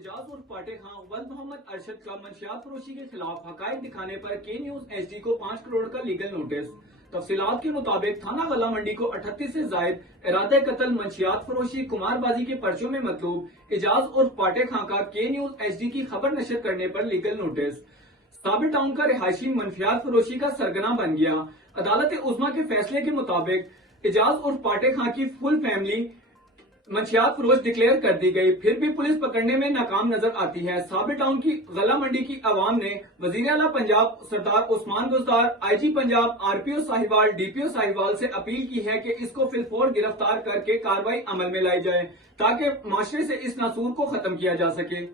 एजाज उर्फ पाटे खां वल्द मोहम्मद अरशद का मंशियात फरोशी के खिलाफ हकायक दिखाने पर के न्यूज एचडी को 5 करोड़ का लीगल नोटिस। तफसीलात के मुताबिक थाना गला मंडी को 38 से जायद इरादे कत्ल, मंशियात फरोशी, कुमारबाजी के पर्चों में मतलूब एजाज उर्फ पाटे खां का के न्यूज एचडी की खबर नशर करने पर लीगल नोटिस। साबिर टाउन का रिहायशी मंशियात फरोशी का सरगना बन गया। अदालत उज़्मा के फैसले के मुताबिक एजाज उर्फ पाटे खां की फुल फैमिली मंशियात फरोश डिक्लेयर कर दी गई, फिर भी पुलिस पकड़ने में नाकाम नजर आती है। साबिर टाउन की गला मंडी की आवाम ने वजीर आला Punjab Sardar Usman Buzdar, IG Punjab, RPO Sahiwal, DPO Sahiwal से अपील की है कि इसको फिलफौर गिरफ्तार करके कार्रवाई अमल में लाई जाए ताकि माशरे से इस नासूर को खत्म किया जा सके।